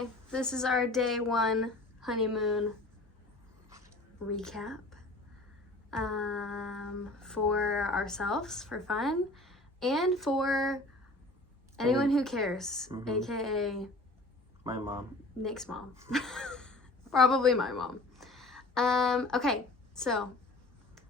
Okay, this is our day 1 honeymoon recap for ourselves, for fun, and for anyone who cares, aka my mom. Nick's mom. Probably my mom. Okay, so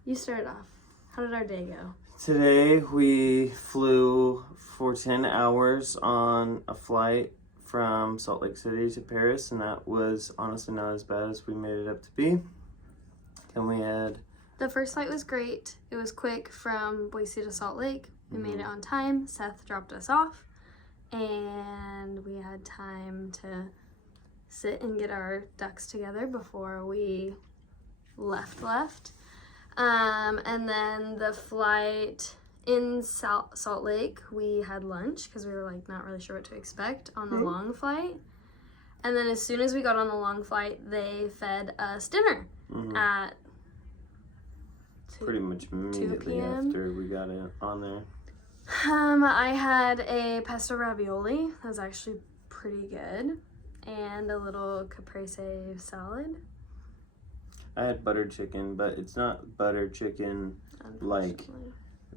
you started off. How did our day go? Today we flew for 10 hours on a flight from Salt Lake City to Paris, and that was honestly not as bad as we made it up to be. And we had... The first flight was great. It was quick from Boise to Salt Lake. We made it on time. Seth dropped us off, and we had time to sit and get our ducks together before we left. And then the flight in Salt Lake, we had lunch because we were like not really sure what to expect on the long flight. And then as soon as we got on the long flight, they fed us dinner at pretty much immediately after we got on there. I had a pesto ravioli. That was actually pretty good. And a little caprese salad. I had buttered chicken, but it's not buttered chicken like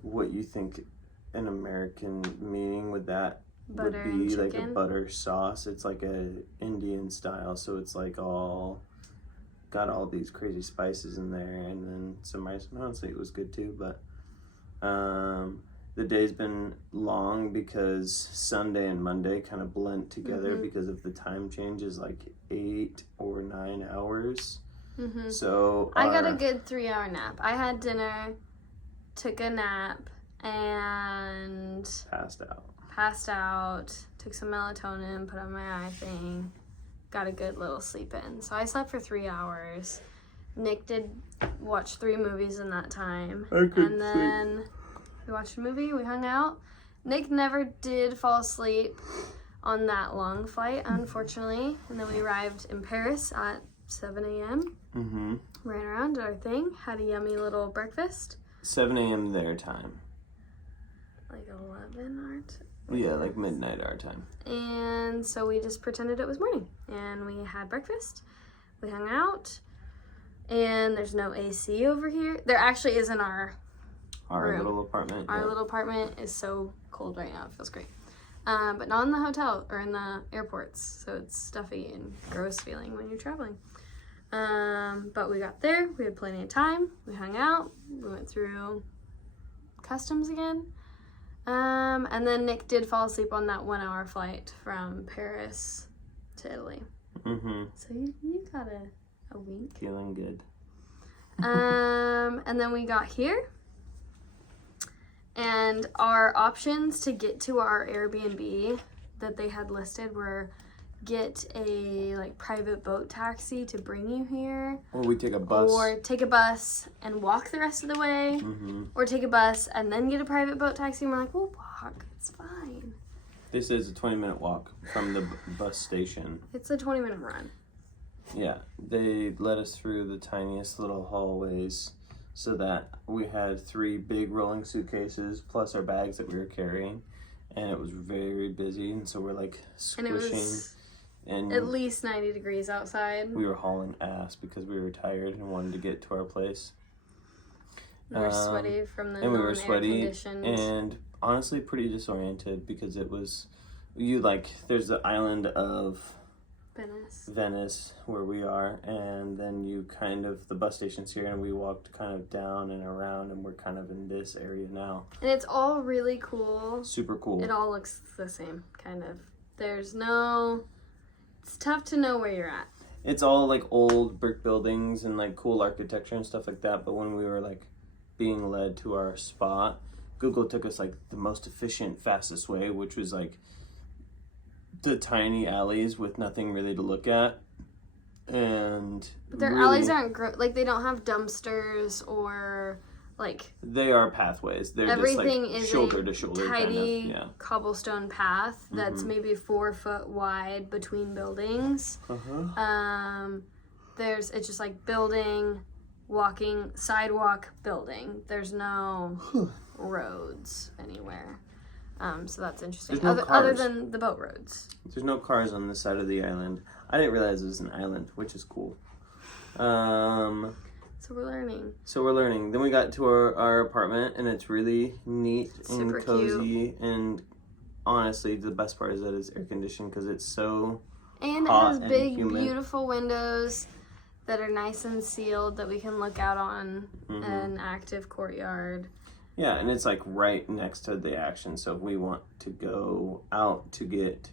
what you think an American meaning with that would be, like a butter sauce. It's like a Indian style, so it's like got all these crazy spices in there, and then some rice. And honestly, it was good too, but the day's been long because Sunday and Monday kind of blend together because of the time changes, like 8 or 9 hours. So I got a good 3-hour nap. I had dinner, took a nap, and passed out, took some melatonin, put on my eye thing, got a good little sleep in. So I slept for 3 hours. Nick did watch 3 movies in that time. And then we watched a movie, we hung out. Nick never did fall asleep on that long flight, unfortunately. And then we arrived in Paris at 7 a.m. Ran around, did our thing, had a yummy little breakfast. 7 a.m. their time. Like 11 our time? Yeah, like midnight our time. And so we just pretended it was morning. And we had breakfast. We hung out. And there's no AC over here. There actually is in our room. Little apartment. Our little apartment is so cold right now. It feels great. But not in the hotel or in the airports. So it's stuffy and gross feeling when you're traveling. But we got there. We had plenty of time. We hung out. We went through customs again. And then Nick did fall asleep on that 1-hour flight from Paris to Italy. So you got a wink. Feeling good. And then we got here. And our options to get to our Airbnb that they had listed were get a private boat taxi to bring you here. Or we take a bus. Or take a bus and walk the rest of the way. Or take a bus and then get a private boat taxi. And we're like, we'll walk. It's fine. This is a 20-minute walk from the bus station. It's a 20-minute run. Yeah. They led us through the tiniest little hallways so that we had 3 big rolling suitcases plus our bags that we were carrying. And it was very busy. And so we're like squishing. And it was at least 90 degrees outside. We were hauling ass because we were tired and wanted to get to our place. We were sweaty from the and we were sweaty conditions. And honestly pretty disoriented because it was there's the island of Venice where we are, and then the bus station's here, and we walked kind of down and around, and we're kind of in this area now. And it's all really cool. Super cool. It all looks the same, kind of. It's tough to know where you're at. It's all old brick buildings and cool architecture and stuff like that, but when we were being led to our spot, Google took us the most efficient, fastest way, which was the tiny alleys with nothing really to look at. And but their alleys aren't they don't have dumpsters or they are pathways. They're everything just is shoulder to shoulder tidy cobblestone path that's maybe 4 foot wide between buildings. It's just building, walking, sidewalk, building. There's no roads anywhere. So that's interesting. Other than the boat roads. There's no cars on this side of the island. I didn't realize it was an island, which is cool. So we're learning. Then we got to our apartment, and it's really neat and cozy. Cute. And honestly, the best part is that it's air conditioned because it's so and hot it has big, humid. beautiful windows that are nice and sealed that we can look out on an active courtyard. Yeah, and it's like right next to the action. So if we want to go out to get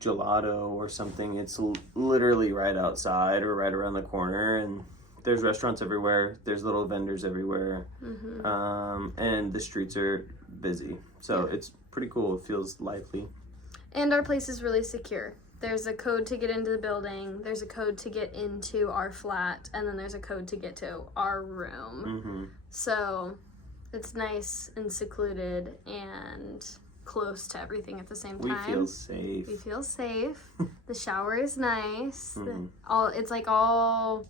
gelato or something, it's literally right outside or right around the corner. And there's restaurants everywhere. There's little vendors everywhere. And the streets are busy. So it's pretty cool. It feels lively. And our place is really secure. There's a code to get into the building. There's a code to get into our flat. And then there's a code to get to our room. So it's nice and secluded and close to everything at the same time. We feel safe. The shower is nice. It's like all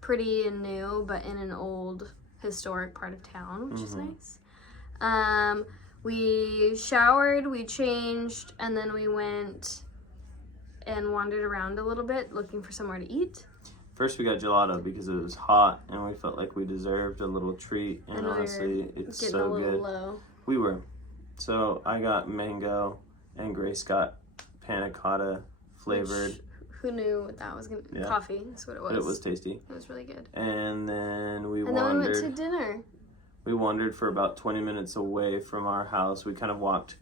pretty and new, but in an old historic part of town, which is nice. We showered, we changed, and then we went and wandered around a little bit looking for somewhere to eat. First we got gelato because it was hot and we felt like we deserved a little treat, and honestly it's so good. Low. We were. So I got mango and Grace got panna cotta flavored. Who knew what that was going to be? Coffee is what it was. But it was tasty. It was really good. And then we went to dinner. We wandered for about 20 minutes away from our house. We kind of walked.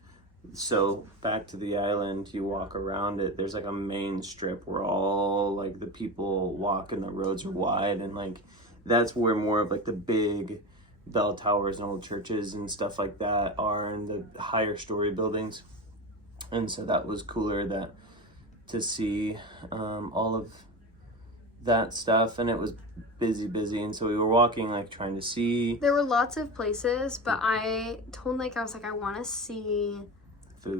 So back to the island, you walk around it. There's like a main strip where all like the people walk and the roads are wide, and like that's where more of like the big bell towers and old churches and stuff like that are, in the higher story buildings. And so that was cooler to see all of that stuff, and it was busy, and so we were walking like trying to see. There were lots of places, but I told Nick, I was like, I want to see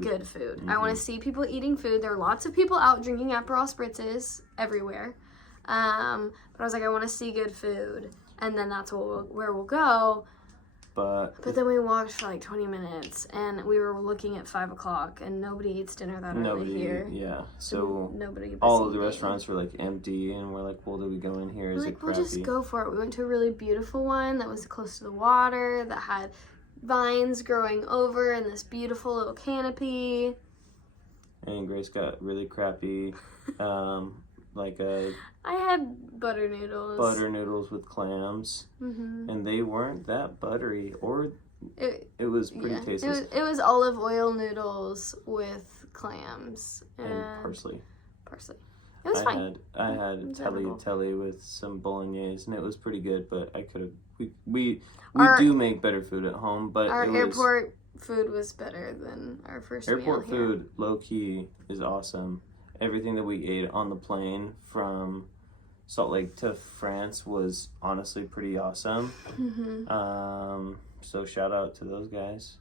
good food. I want to see people eating food. There are lots of people out drinking Aperol spritzes everywhere, but I was like, I want to see good food, and then that's where we'll go. But then we walked for like 20 minutes, and we were looking at 5 o'clock, and nobody eats dinner that early here. Yeah, so nobody. All of the restaurants were like empty, and we're like, well, do we go in here? Is it crappy? We'll just go for it. We went to a really beautiful one that was close to the water, that had vines growing over and this beautiful little canopy. And Grace got really crappy, I had butter noodles with clams, and they weren't that buttery, or it was pretty tasty. It was olive oil noodles with clams and parsley. It was fine. I had tagliatelle with some bolognese, and it was pretty good. But I could have. We do make better food at home, but our airport food was better than our first meal here. Airport food, low key, is awesome. Everything that we ate on the plane from Salt Lake to France was honestly pretty awesome. So shout out to those guys.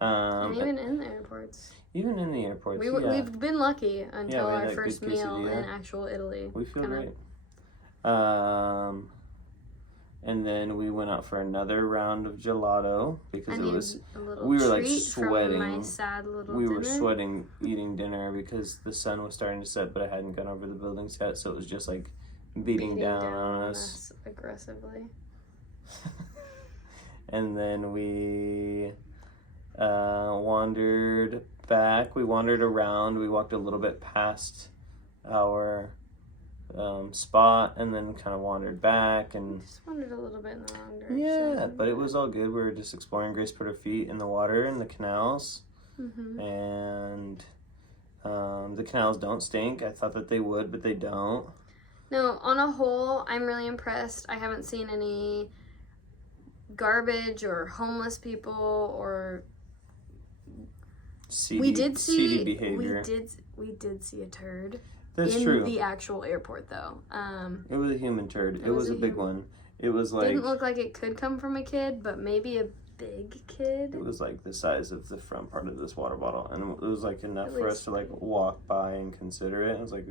And even in the airports. We've been lucky until our first meal in actual Italy. We feel great. And then we went out for another round of gelato because we were like sweating. My sad little we dinner. were sweating eating dinner because the sun was starting to set, but I hadn't gone over the buildings yet, so it was just like beating down on us aggressively. And then we wandered back. We wandered around. We walked a little bit past our spot, and then kind of wandered back, and just wandered a little bit in the wrong direction. Yeah, but it was all good. We were just exploring. Grace put her feet in the water in the canals, and the canals don't stink. I thought that they would, but they don't. No, on a whole, I'm really impressed. I haven't seen any garbage or homeless people or seedy behavior. We did see a turd. That's true. In the actual airport, though. It was a human turd. It was a big one. It was like... Didn't look like it could come from a kid, but maybe a big kid. It was like the size of the front part of this water bottle. And it was like enough for us to like walk by and consider it. I was like,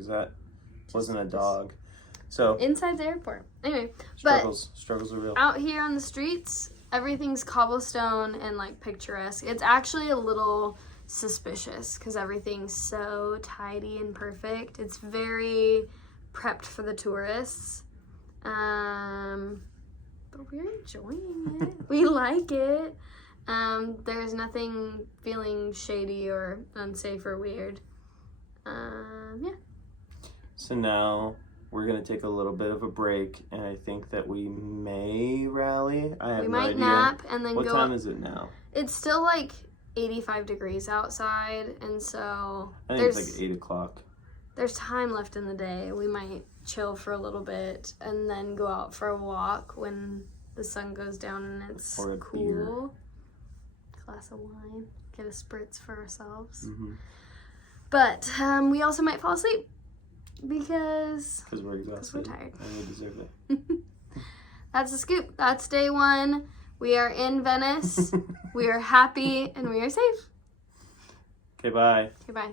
wasn't a dog. So... Inside the airport. Anyway. Struggles are real. Out here on the streets, everything's cobblestone and like picturesque. It's actually a little suspicious because everything's so tidy and perfect. It's very prepped for the tourists. But we're enjoying it. We like it. There's nothing feeling shady or unsafe or weird. Yeah. So now we're going to take a little bit of a break, and I think that we may rally. I have no idea. We might nap and then go. What time is it now? It's still like 85 degrees outside, and so I think it's like 8 o'clock. There's time left in the day. We might chill for a little bit and then go out for a walk when the sun goes down and it's cool. Beer. Glass of wine. Get a spritz for ourselves. Mm-hmm. But we also might fall asleep because we're exhausted. Because we're tired. And we deserve it. That's the scoop. That's day 1. We are in Venice. We are happy and we are safe. Okay, bye. Okay, bye.